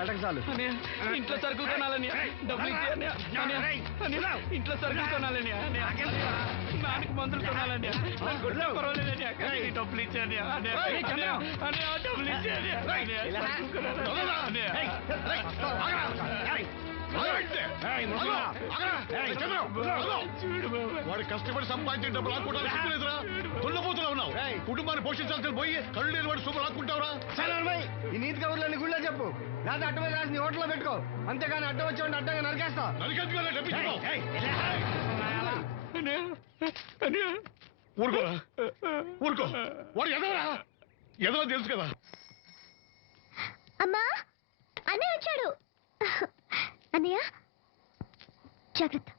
ఏటకు చాలు. ఇంట్లో సరుకులు కొనాలని డబ్బులు ఇంట్లో సరుకులు కొనాలని నాన్నకి మందులు కొనాలని పర్వాలేదని డబ్బులు ఇచ్చాను డబ్బులు ఇచ్చాను వాడు కష్టపడి సంపాదించిన డబ్బులు లాక్కుంటారా దున్నపోతున్నా ఉన్నావు. కుటుంబాన్ని పోషించాల్సిన పోయి కళ్ళు లేని వాడు సొమ్ము లాక్కుంటావురా. ఈ నీతి కబుర్లన్నీ గుళ్ళో చెప్పు, లేదా అడ్డ మీద రాసి నీ హోటల్లో పెట్టుకో. అంతేగాని అడ్డం వచ్చి అడ్డంగా నరికేస్తా. ఊరుకోరా, ఊరుకో. వాడు ఎదవరా, ఎదవ తెలుసు కదా. అమ్మా అన్నయ్య వచ్చాడు. అన్నయ్య జాగ్రత్త.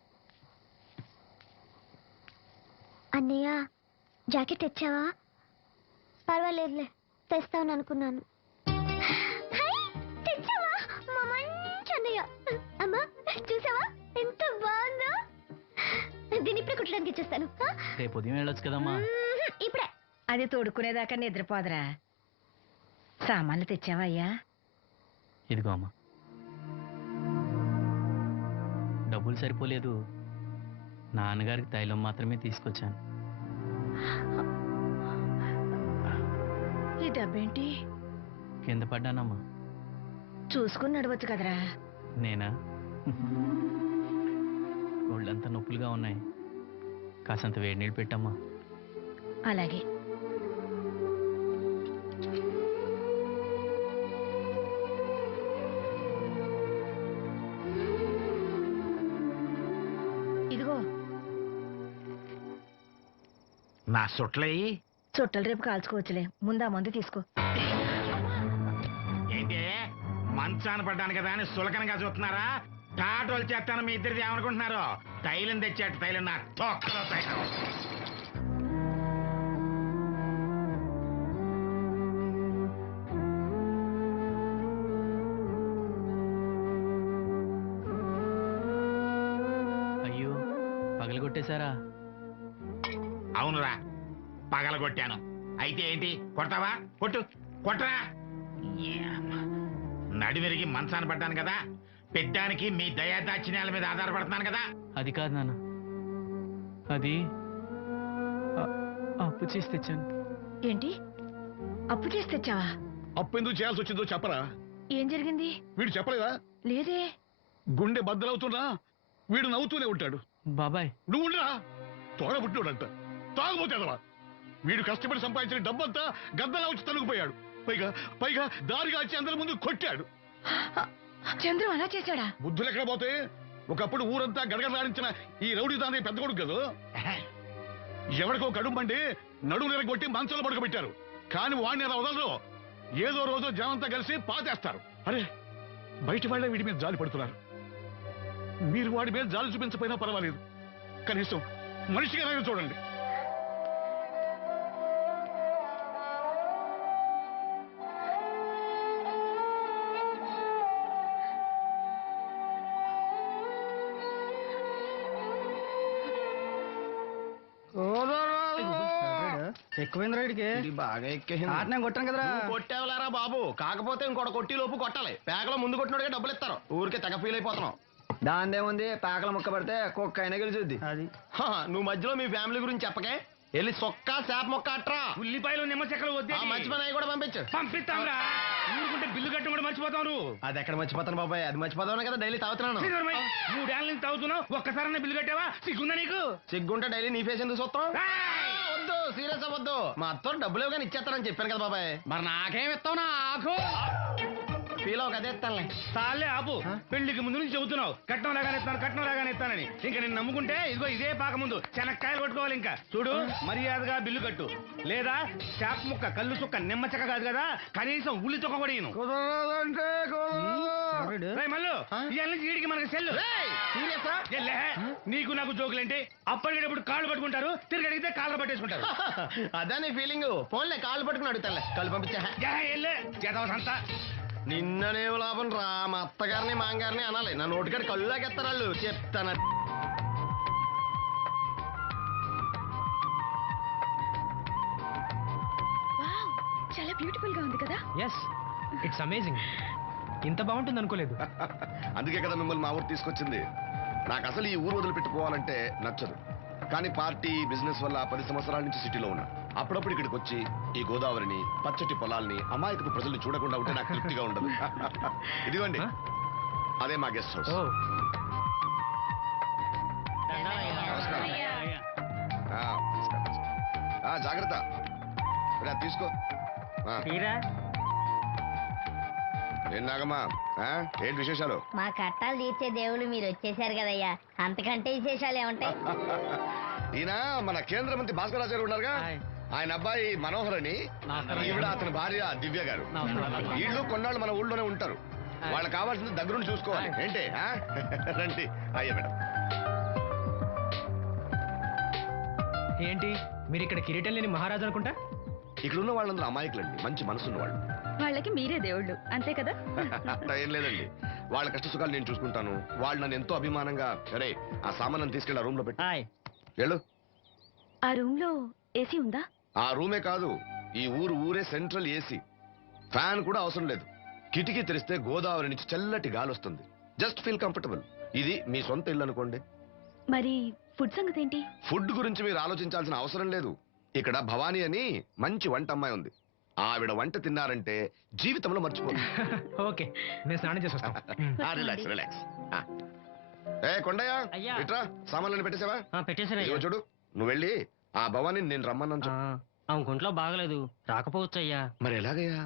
అన్నయ్య జాకెట్ తెచ్చావా? పర్వాలేదులే, తెస్తావని అనుకున్నాను. తెచ్చావా? మా మంచి అన్నయ్య. అమ్మా చూసావా ఎంత బాగుందో? దీన్ని ఇప్పుడే కుట్టడానికి ఇచ్చేస్తాను. రేపు ఉదయం వెళ్ళొచ్చు కదమ్మా. ఇప్పుడే. అది తోడుకునేదాకా నిద్రపోదరా. సామాన్లు తెచ్చావా అయ్యా? ఇదిగో అమ్మా. డబ్బులు సరిపోలేదు, నాన్నగారికి తైలం మాత్రమే తీసుకొచ్చాను. ఈ డబ్బేంటి? కింద పడ్డానమ్మా. చూసుకుని నడవచ్చు కదరా. నేనా? ఒళ్ళంతా నొప్పులుగా ఉన్నాయి, కాసంత వేడి నీళ్ళు పెట్టమ్మా. అలాగే. ఇదిగో నా చుట్టలయ్యి. చుట్టలు రేపు కాల్చుకోవచ్చులే, ముందా మందు తీసుకో. ఏంటి మంచాన పడ్డాను కదా అని సులకనగా చూస్తున్నారా? టాటోలు చేస్తాను మీ ఇద్దరిది ఏమనుకుంటున్నారు? తైలం తెచ్చాడు, తైలం నా తొక్కలో తైలం. అయ్యో, పగలగొట్టేశారా? అవునురా, పగలగొట్టాను. అయితే ఏంటి, కొడతావా? కొట్టు, కొట్టరా. నడివిరిగి మంచాన పడ్డాను కదా, పెద్దానికి మీ దయాదాక్షిణ్యాల మీద ఆధారపడుతున్నాను కదా. అది కాదు నాన్న, అది అప్పు చేసి తెచ్చాను. ఏంటి అప్పు చేసి తెచ్చావా? అప్పు ఎందుకు చేయాల్సి వచ్చిందో చెప్పరా? ఏం జరిగింది? వీడు చెప్పలేదా? లేదే. గుండె బద్దలవుతున్నా వీడు నవ్వుతూనే ఉంటాడు. బాబాయ్ నువ్వు ఉండరా, తోడబుట్టినోడంట, తాగుపోతేదవా. వీడు కష్టపడి సంపాదించిన డబ్బంతా గద్దలా వచ్చి తనుకుపోయాడు. పైగా పైగా దారిగా వచ్చి అందరి ముందు కొట్టాడు. చంద్రం అలా చేశాడా? బుద్ధులు ఎక్కడ పోతే, ఒకప్పుడు ఊరంతా గడగడలాడించిన ఈ రౌడీ దాని పెద్ద కొడుకు కదా. ఎవరికో కడుంబండి నడుము నెరగొట్టి మంచంలో పడుకోబెట్టారు. కానీ వాడిని అలా వదలరు, ఏదో రోజు జనంతా కలిసి పాతేస్తారు. అరే, బయట వాళ్ళే వీడి మీద జాలి పడుతున్నారు. మీరు వాడి మీద జాలి చూపించకపోయినా పర్వాలేదు, కనీసం మనిషిగా చూడండి. ఎక్కువైంది రైడ్కి, బాగా ఎక్కేసింది. కొట్టాను కదరా. కొట్టేవలేరా బాబు, కాకపోతే ఇంకోటి కొట్టి లోపు కొట్టాలి. పేకలో ముందు కొట్టినోడిగా డబ్బులు ఇస్తారు. ఊరికే తెగ ఫీల్ అయిపోతున్నావు. దాందేముంది, పేకల ముక్క పడితే కుక్క అయినా గెలిచుద్ది. అది నువ్వు మధ్యలో మీ ఫ్యామిలీ గురించి చెప్పకే. వెళ్ళి సొక్క శాప మొక్క అట్రా. ఉల్లిపాయలు నిమ్మ చెక్కలు వద్దే. మర్చిపోయిన కూడా పంపించు. పంపిస్తాంరా. ఊరుకుంటే బిల్లు కట్టడం కూడా మర్చిపోతావు నువ్వు. అది ఎక్కడ మర్చిపోతాను బాబాయ్, అది మర్చిపోతావు కదా డైలీ తాగుతున్నాను. 3 ఏళ్ళ నుంచి తాగుతున్నావు, ఒక్కసారి బిల్లు కట్టావా? సిగ్గుందా నీకు? సిగ్గుంటే డైలీ నీ ఫేస్ ఎందుకు చూస్తాం? వద్దు, సీరియస్ అవ్వద్దు. మా అత్తో డబ్బులు ఇవ్వగానే ఇచ్చేస్తానని చెప్పాను కదా బాబాయ్. మరి నాకేం ఇస్తావు? నాకు ఫీల్ అవ్వక అదే ఇస్తానులే. చాలే ఆపు. పెళ్లికి ముందు నుంచి చెబుతున్నావు కట్నం లాగానే ఇస్తాను, కట్నం లాగానే ఇస్తానని. ఇంకా నేను నమ్ముకుంటే ఇదిగో ఇదే పాక ముందు శనక్కాయలు కొట్టుకోవాలి. ఇంకా చూడు, మర్యాదగా బిల్లు కట్టు, లేదా చేప ముక్క, కళ్ళు చుక్క, నిమ్మ చెక్క కాదు కదా, కనీసం ఉల్లి చుక్క కూడా ఇయ్యను. మళ్ళీ ఇవాళ నుంచి వీడికి మనకి సెల్లు. నీకు నాకు జోకులేంటి? అప్పటికేటప్పుడు కాళ్ళు పట్టుకుంటారు, తిరిగి అడిగితే కాళ్ళు పట్టేసుకుంటారు. అదే నీ ఫీలింగ్. ఫోన్లే, కాళ్ళు పట్టుకుని అడుగుతానులే. కళ్ళు పంపించా. నిన్ననే లాభం రా, మా అత్తగారిని మాంగారిని అనాలి. నా నోటికాడ కళ్ళు లాగేస్తారు వాళ్ళు. చెప్తాను. చాలా బ్యూటిఫుల్ గా ఉంది కదా. Yes, it's amazing. ఇంత బాగుంటుంది అనుకోలేదు. అందుకే కదా మిమ్మల్ని మా ఊరు తీసుకొచ్చింది. నాకు అసలు ఈ ఊరు వదిలిపెట్టుకోవాలంటే నచ్చదు. కానీ పార్టీ బిజినెస్ వల్ల 10 సంవత్సరాల నుంచి సిటీలో ఉన్నా. అప్పుడప్పుడు ఇక్కడికి వచ్చి ఈ గోదావరిని, పచ్చటి పొలాల్ని, అమాయకపు ప్రజల్ని చూడకుండా ఉంటే నాకు తృప్తిగా ఉండదు. ఇదిగోండి, అదే మా గెస్ట్ హౌస్. నమస్కారం. జాగ్రత్త, రా, తీసుకో. ఏం నాగమ్మా, ఏంటి విశేషాలు? మా కట్టాలు తీర్చే దేవుళ్ళు మీరు వచ్చేసారు కదయ్యా, అంతకంటే విశేషాలు ఏముంటాయి? ఈయన మన కేంద్ర మంత్రి భాస్కర్ రాజు గారు ఉన్నారుగా, ఆయన అబ్బాయి మనోహర్ అని, ఈవిడ అతని భార్య దివ్య గారు. వీళ్ళు కొన్నాళ్ళు మన ఊళ్ళోనే ఉంటారు. వాళ్ళకి కావాల్సింది దగ్గరుండి చూసుకోవాలి. ఏంటి రండి. అయ్యా మేడం. ఏంటి మీరు ఇక్కడ కిరీటం లేని మహారాజు అనుకుంటా? ఇక్కడ ఉన్న వాళ్ళందరూ అమాయకులండి, మంచి మనసున్న వాళ్ళు. వాళ్ళకి మీరే దేవుళ్ళు అంతే కదా? అట్లా ఏం లేదండి, వాళ్ళ కష్ట సుఖాలు నేను చూసుకుంటాను. వాళ్ళు నన్ను ఎంతో అభిమానంగా, అరే ఆ సామాన్లను తీసుకెళ్ళి ఆ రూమ్ లో పెట్టి వెళ్ళు. ఆ రూమ్ లో ఏసీ ఉందా? ఆ రూమే కాదు, ఈ ఊరే సెంట్రల్ ఏసీ. ఫ్యాన్ కూడా అవసరం లేదు. కిటికీ తెరిస్తే గోదావరి నుంచి చల్లటి గాలి వస్తుంది. Just feel comfortable. ఇది మీ సొంత ఇల్లు అనుకోండి. మరి ఫుడ్ సంగతి ఏంటి? ఫుడ్ గురించి మీరు ఆలోచించాల్సిన అవసరం లేదు. ఇక్కడ భవానీ అని మంచి వంట అమ్మాయి ఉంది. ఆవిడ వంట తిన్నారంటే జీవితంలో మర్చిపోదు. ఓకే, నేను స్నానం చేసి వస్తాను. Relax relax. ఏ కొండయ్య, ఇట్రా, సామాన్లను పెట్టేసావా? పెట్టేసారా? చూడు, నువ్వు వెళ్ళి ఆ భవానీ నేను రమ్మన్నాను చెప్పు. ఆమె ఒంట్లో బాగలేదు, రాకపోవచ్చయ్యా. మరి ఎలాగయ్యా?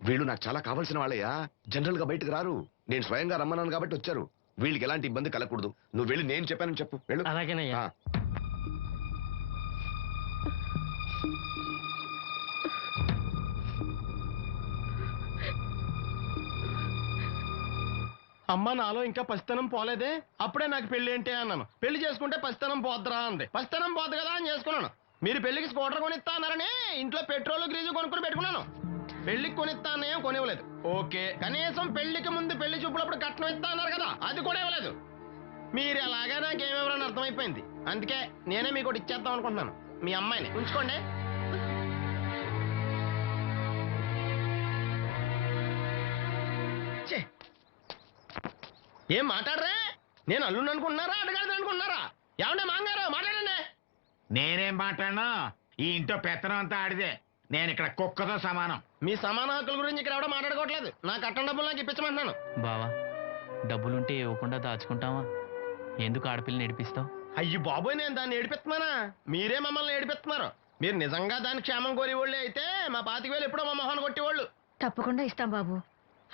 వీళ్ళు నాకు చాలా కావాల్సిన వాళ్ళయ్యా. జనరల్ గా బయటకు రారు. నేను స్వయంగా రమ్మన్నాను కాబట్టి వచ్చారు. వీళ్ళకి ఎలాంటి ఇబ్బంది కలగకూడదు. నువ్వు వెళ్ళి నేను చెప్పానని చెప్పు. వెళ్ళు. అలాగేనయ్యా. అమ్మ, నాలో ఇంకా పసితనం పోలేదే. అప్పుడే నాకు పెళ్లి ఏంటి అన్నాను. పెళ్లి చేసుకుంటే పసితనం పోద్దురా అంది. పసితనం పోద్దు కదా అని చేసుకున్నాను. మీరు పెళ్లికి స్కూటర్ కొనిస్తా అన్నారని ఇంట్లో పెట్రోల్ గ్రీజు కొనుక్కుని పెట్టుకున్నాను. పెళ్లికి కొనిస్తా అన్నయ్యం కొనివ్వలేదు. ఓకే, కనీసం పెళ్లికి ముందు పెళ్లి చూపులప్పుడు కట్నం ఇస్తా అన్నారు కదా, అది కూడా ఇవ్వలేదు. మీరు ఎలాగా నాకేమెవరని అర్థమైపోయింది. అందుకే నేనే మీకు ఒకటి ఇచ్చేద్దాం అనుకుంటున్నాను. మీ అమ్మాయిని ఉంచుకోండి. ఏం మాట్లాడరే? నేను అల్లుండి అనుకుంటున్నారా, అడగాలి అనుకుంటున్నారా? ఏమంటే మాంగారు మాట్లాడండి. నేనేం మాట్లాడను, ఈ ఇంట్లో పెత్తనం అంతా ఆడిదే. నేను ఇక్కడ కుక్కతో సమానం. మీ సమాన హక్కుల గురించి ఇక్కడ ఎవడో మాట్లాడుకోవట్లేదు. నా కట్టం డబ్బులు నాకు ఇప్పించమంటున్నాను. బావా, డబ్బులుంటే ఇవ్వకుండా దాచుకుంటావా? ఎందుకు ఆడపిల్లని ఏడిపిస్తావు? అయ్యి బాబోయ్, నేను దాన్ని ఏడిపిస్తున్నానా? మీరే మమ్మల్ని ఏడిపిస్తున్నారు. మీరు నిజంగా దాని క్షేమం కోరేవాళ్ళే అయితే మా 25,000 ఎప్పుడో మా మొహాన్ని కొట్టేవాళ్ళు. తప్పకుండా ఇస్తాం బాబు.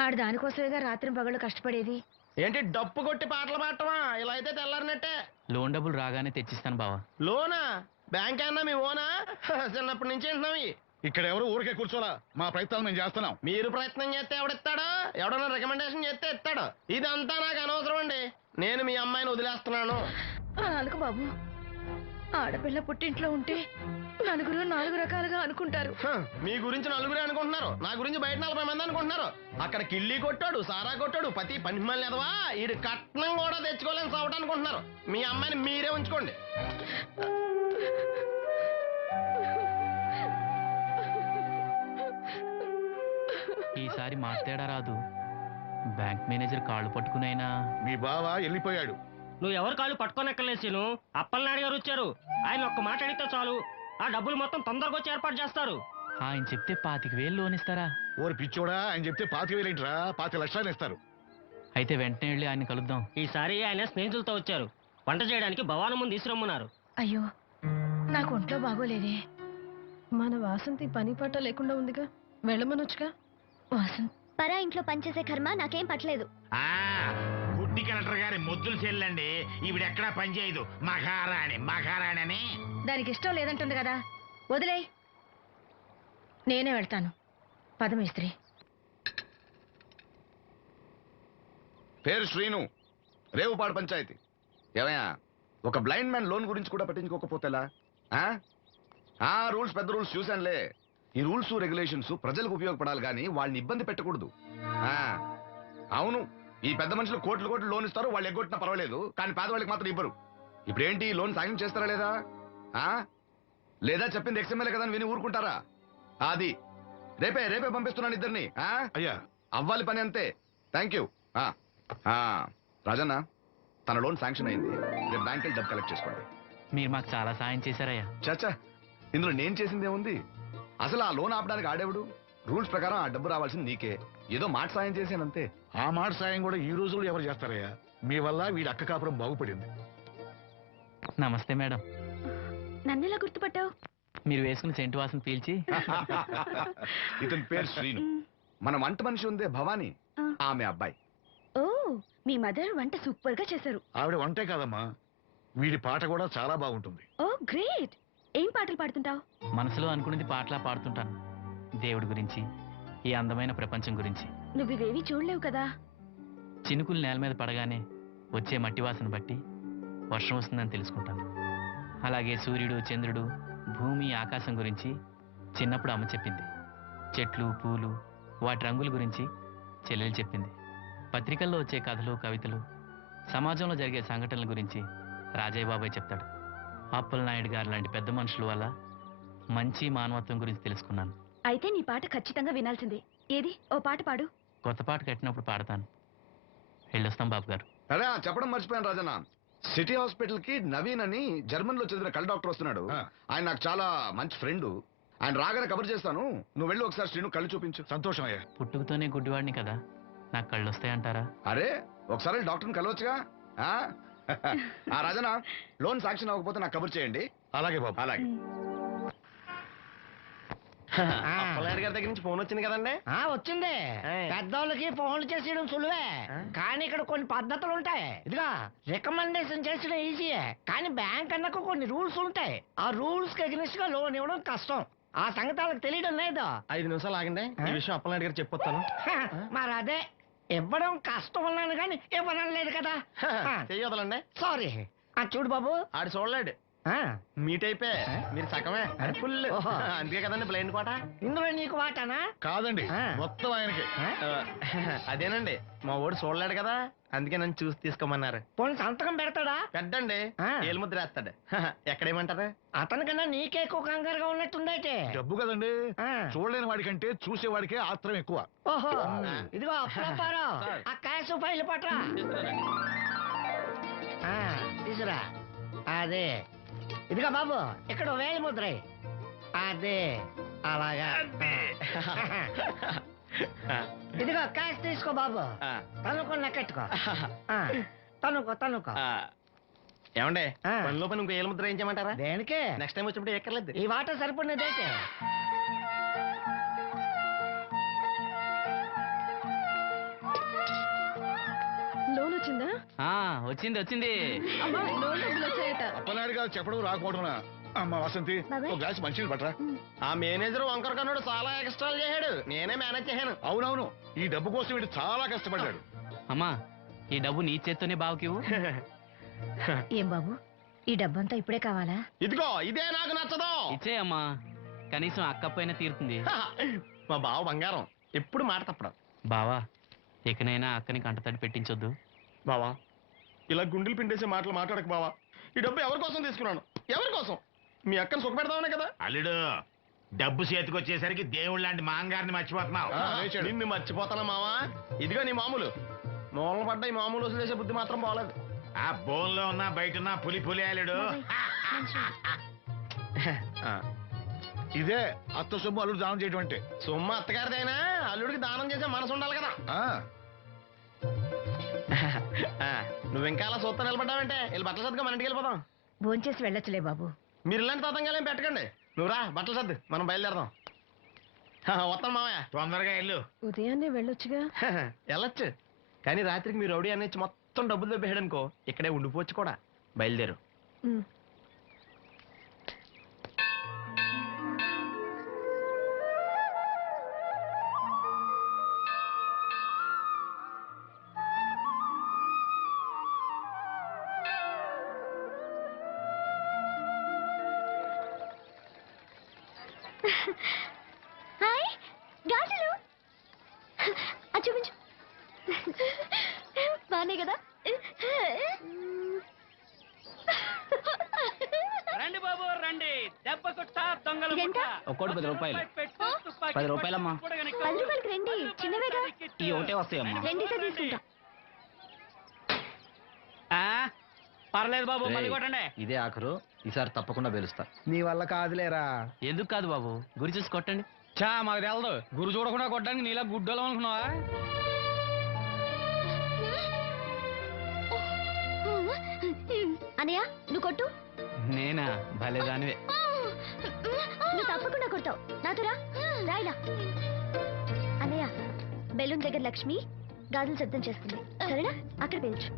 ఆడు దానికోసమేగా రాత్రి పగళ్ళు కష్టపడేది. ఏంటి డప్పు కొట్టి పాటలు పాడటమా? ఇలా అయితే తెల్లారినట్టే. లోన్ డబ్బులు రాగానే తెచ్చిస్తాను బావా. లోనా? బ్యాంక్ అన్నా మీ ఓనా? చిన్నప్పటి నుంచి వింటున్నాం. ఇక్కడ ఎవరు ఊరికే కూర్చోరా, మా ప్రయత్నాలు మేము చేస్తున్నాం. మీరు ప్రయత్నం చేస్తే ఎవడిస్తాడు? ఎవడన్నా రికమెండేషన్ చేస్తే ఇస్తాడు. ఇదంతా నాకు అనవసరం అండి. నేను మీ అమ్మాయిని వదిలేస్తున్నాను. అందుకు బాబు, ఆడపిల్ల పుట్టింట్లో ఉంటే నలుగురు 4 రకాలుగా అనుకుంటారు. మీ గురించి నలుగురే అనుకుంటున్నారు, నా గురించి బయట 40 మంది అనుకుంటున్నారు. అక్కడ కిళ్ళి కొట్టాడు, సారా కొట్టాడు, పతి పనిమల్ని ఎదవా, ఈడు కట్నం కూడా తెచ్చుకోలేని సవట అనుకుంటున్నారు. మీ అమ్మాయిని మీరే ఉంచుకోండి. ఈసారి మాట్లాడా రాదు. బ్యాంక్ మేనేజర్ కాళ్ళు పట్టుకునైనా. మీ బావ వెళ్ళిపోయాడు. నువ్వు ఎవరు కాళ్ళు పట్టుకోనెక్కలేసిను. అప్పలనాయుడు గారు వచ్చారు. ఆయన ఒక్క మాట అడిగితే చాలు, ఆ డబ్బులు మొత్తం తొందరగా వచ్చి ఏర్పాటు చేస్తారు. ఆయన చెప్తే 25,000 లోన్ ఇస్తారా? ఓరి పిచ్చోడా, ఆయన చెప్తే 25,000 ఏంట్రా, 5 లక్షలు ఇస్తారు. అయితే వెంటనే వెళ్ళి ఆయన కలుద్దాం. ఈసారి ఆయన స్నేహితులతో వచ్చారు. వంట చేయడానికి భవానం ముందు తీసుకురమ్మన్నారు. అయ్యో, నాకు ఒంట్లో బాగోలేదే. మన వాసంతి పని పట్ట లేకుండా ఉందిగా, వెళ్ళమనొచ్చుగా. వాసంత్, పరా ఇంట్లో పనిచేసే కర్మ నాకేం పట్టలేదు. గుడ్డి కలెక్టర్ గారి ముద్దులు చెల్లండి. ఈవిడెక్కడా పనిచేయదు. మహారాణి అని. దానికి ఇష్టం లేదంటుంది కదా, వదిలే. నేనే వెళ్తాను. పదమిస్త్రీ. పేరు శ్రీను, రేవుపాడు పంచాయతీ. ఏమయ్యా, ఒక బ్లైండ్ మ్యాన్ లోన్ గురించి కూడా పట్టించుకోకపోతేలా? రూల్స్ పెద్ద రూల్స్ చూశానులే. ఈ రూల్స్ రెగ్యులేషన్స్ ప్రజలకు ఉపయోగపడాలి కానీ వాళ్ళని ఇబ్బంది పెట్టకూడదు. అవును, ఈ పెద్ద మనుషులు కోట్లు లోన్ ఇస్తారు, వాళ్ళు ఎగ్గొట్టినా పర్వాలేదు, కానీ పేదవాళ్ళకి మాత్రం ఇవ్వరు. ఇప్పుడేంటి, లోన్ సాయం చేస్తారా లేదా? లేదా చెప్పింది ఎక్స్ఎంఎల్ఏ కదా అని విని ఊరుకుంటారా? అది రేపే పంపిస్తున్నాను ఇద్దరిని. అయ్యా, అవ్వాలి పని అంతే. Thank you. రాజన్న, తన లోన్ శాంక్షన్ అయింది. రేపు బ్యాంక్ వెళ్ళి డబ్బు కలెక్ట్ చేసుకోండి. మీరు మాకు చాలా సాయం చేశారయ్యా. చాచా, ఇందులో నేను చేసిందే ఉంది. అసలు ఆ లోన్ ఆపడానికి ఆడేవుడు? రూల్స్ ప్రకారం ఆ డబ్బు రావాల్సింది నీకే. ఏదో మాట సాయం చేశానంతే. ఆ మాట సాయం కూడా ఈ రోజుల్లో ఎవరు చేస్తారయ్యా? మీ వల్ల వీడి అక్క కాపురం బాగుపడింది. నమస్తే మేడం. నన్నెలా గుర్తుపట్టావు? మీరు వేసుకున్న సెంటు వాసన పీల్చి. ఇతని పేరు శ్రీను. మన వంట మనిషి ఉందే భవానీ, ఆమె అబ్బాయి. ఓ, మీ మదర్ వంట సూపర్ గా చేశారు. ఆవిడ వంటే కాదమ్మా, వీడి పాట కూడా చాలా బాగుంటుంది. ఓ గ్రేట్. ఏం పాటలు పాడుతుంటావు? మనసులో అనుకున్నది పాటలా పాడుతుంటాను. దేవుడి గురించి, ఈ అందమైన ప్రపంచం గురించి. నువ్వు ఇవేవి చూడలేవు కదా. చినుకులు నేల మీద పడగానే వచ్చే మట్టి వాసన బట్టి వర్షం వస్తుందని తెలుసుకుంటాను. అలాగే సూర్యుడు, చంద్రుడు, భూమి, ఆకాశం గురించి చిన్నప్పుడు అమ్మ చెప్పింది. చెట్లు, పూలు, వాటి రంగుల గురించి చెల్లెలు చెప్పింది. పత్రికల్లో వచ్చే కథలు, కవితలు, సమాజంలో జరిగే సంఘటనల గురించి రాజయ్య బాబాయ్ చెప్తాడు. అప్పలనాయుడు గారు లాంటి పెద్ద మనుషుల వల్ల మంచి మానవత్వం గురించి తెలుసుకున్నాను. అయితే నీ పాట ఖచ్చితంగా వినాల్సిందే. ఏది, ఓ పాట పాడు. కొత్త పాట కట్టినప్పుడు పాడతాను. వెళ్ళొస్తాం బాబు గారు. అరే, చెప్పడం మర్చిపోయాను రాజన్న. సిటీ హాస్పిటల్ కి నవీన్ అని జర్మన్ లో చదివిన కళ్ళ డాక్టర్ వస్తున్నాడు. ఆయన నాకు చాలా మంచి ఫ్రెండ్. ఆయన రాగానే కబర్ చేస్తాను. నువ్వు వెళ్ళి ఒకసారి శ్రీను కళ్ళు చూపించు. సంతోషం అయ్యా. పుట్టుకతోనే గుడ్డివాడిని కదా, నాకు కళ్ళు వస్తాయంటారా? అరే, ఒకసారి డాక్టర్ని కలవచ్చుగా. రాజన్న, లోన్ శాంక్షన్ అవ్వకపోతే నాకు కబర్ చేయండి. అలాగే బాబు. అలాగే. అప్పలనాయుడు గారి దగ్గర నుంచి ఫోన్ వచ్చింది కదండి. వచ్చింది. పెద్దోళ్ళకి ఫోన్లు చేసేయడం సులువే, కానీ ఇక్కడ కొన్ని పద్ధతులు ఉంటాయి. ఇదిగా రికమెండేషన్ చేసడం ఈజీయే, కానీ బ్యాంక్ అన్నకు కొన్ని రూల్స్ ఉంటాయి. ఆ రూల్స్ కి అగ్నిస్ట్ గా లోన్ ఇవ్వడం కష్టం. ఆ సంగతి వాళ్ళకి తెలియడం లేదు. 5 నిమిషాలు ఆగండి, ఈ విషయం అప్పలనాయుడు గారు చెప్పొస్తాను. మరి అదే ఇవ్వడం కష్టం అన్నాను కానీ ఇవ్వడం లేదు కదా. చెయ్యొదలండి. సారీ. చూడు బాబు, ఆడు చూడలేడు. మీట్ అయిపోయి మీరు సగమే ఫుల్. అందుకే కదండి బ్లైండ్ కోట. ఇందులో నీకు వాటానా? కాదండి, మొత్తం ఆయనకి. అదేనండి, మా ఓడు చూడలేడు కదా, అందుకే నన్ను చూసి తీసుకోమన్నారు. పోనీ సంతకం పెడతాడా? పెద్దండి, ఏలు ముద్ర వేస్తాడు. ఎక్కడేమంటారు? అతనికన్నా నీకే ఎక్కువ కంగారుగా ఉన్నట్టుందైతే. డబ్బు కదండి, చూడలేని వాడికంటే చూసేవాడికే ఆత్రం ఎక్కువ. ఓహో, ఇదిగో అప్పుడప్పారో, ఆ క్యాష్ ఫైల్ పట్రా. తీసురా. అదే, ఇదిగో బాబు, ఇక్కడ వేలి ముద్ర. అదే, అలాగా. ఇదిగో క్యాష్ తీసుకో బాబు. తనుకో, నెక్కెట్టుకో. తనుకో. ఏమండే, పనిలో పని ఇంకో ఏలు ముద్ర ఏం చేయమంటారా? దేనికే? నెక్స్ట్ టైం వచ్చినప్పుడు ఎక్కర్లేదు. ఈ వాటర్ సరిపడినదైతే. లోన్ వచ్చిందా? వచ్చింది. అమ్మా, లోన్ డబ్బులు వచ్చాయట. అప్పలనాయుడు గారు చెప్పడం రాకపోవడం. అమ్మ వసంతి, ఒక గ్లాస్ మంచినీళ్ళు పట్టరా. ఆ మేనేజర్ వంకర కన్నాడు, చాలా ఎక్స్ట్రాలు చేశాడు. నేనే మేనేజ్ చేశాను. అవునవును, ఈ డబ్బు కోసం వీడు చాలా కష్టపడ్డాడు. అమ్మా, ఈ డబ్బు నీ చేత్తోనే బావుకివు. ఏం బాబు, ఈ డబ్బంతా ఇప్పుడే కావాలా? ఇదిగో, ఇదే నాకు నచ్చదు. ఇచ్చేయమ్మా, కనీసం అక్కపైన తీరుతుంది. మా బావ బంగారం, ఎప్పుడు మాట తప్పడం. బావా, ఇకనైనా అక్కని కంటతడి పెట్టించొద్దు. బావా, ఇలా గుండెలు పిండేసే మాటలు మాట్లాడక బావా. ఈ డబ్బు ఎవరి కోసం తీసుకున్నాను? ఎవరి కోసం? మీ అక్కను సుఖ పెడతామనే కదా. అల్లుడు, డబ్బు చేతికొచ్చేసరికి దేవుడు లాంటి మాంగారిని మర్చిపోతున్నావు. నిన్ను మర్చిపోతానా మావా? ఇదిగో నీ మామూలు. మూలన పడ్డ ఈ మామూలు వసూలు చేసే బుద్ధి మాత్రం బాగలేదు. ఆ బోన్లో ఉన్నా బయట ఉన్నా పులి అల్లుడు. ఇదే అత్త సొమ్ము అల్లుడు దానం చేయడం అంటే. సొమ్ము అత్తగారిదైనా అల్లుడికి దానం చేసే మనసు ఉండాలి కదా. నువ్వు ఇంకా అలా సొత్త నిలబడ్డావంటే వీళ్ళు బట్టలు సర్దుగా మన ఇంటికి వెళ్ళిపోదాం. భోంచేసి వెళ్ళొచ్చులే బాబు. మీరు ఇలాంటి తతంగాలేం పెట్టకండి. నువ్వు రా, బట్టలు సర్దు, మనం బయలుదేరదాం. వస్తాం మామయ్య. తొందరగా వెళ్ళు. ఉదయాన్నే వెళ్ళొచ్చుగా. వెళ్ళొచ్చు, కానీ రాత్రికి మీరు రౌడీ అనేది మొత్తం డబ్బులు దొబ్బేయడనుకో, ఇక్కడే ఉండిపోవచ్చు కూడా. బయలుదేరు. హాయ్, గాజులు. చూపించు. బానే కదా? రండి బాబు రండి. దెబ్బ కొట్ట దొంగలు. ఇదెంత? ఒక్కోటి 10 రూపాయలు. 10 రూపాయలమ్మా. 10 రూపాయలకి రండి, చిన్నవేగా. ఈ ఒకటే వస్తాయమ్మా. రెండితే తీసుకుంటా. పర్లేదు బాబు, మళ్ళీ కొట్టండి. ఇదే ఆఖరు, ఈసారి తప్పకుండా పిలుస్తా. నీ వల్ల కాదులేరా. ఎందుకు కాదు బాబు, గురి చూసి కొట్టండి. చా మాకు తెలదు, గురు చూడకుండా కొట్టడానికి నీలా గుడ్డలో అనుకున్నావా? అనయ్య నువ్వు కొట్టు. నేనా? భలేదానివే. నువ్వు తప్పకుండా కొడతావు. నాతో రాయిలా. అన్నయ్య, బెలూన్ దగ్గర లక్ష్మి గాజులు శబ్దం చేస్తుంది, సరేనా? అక్కడ పిలుచు.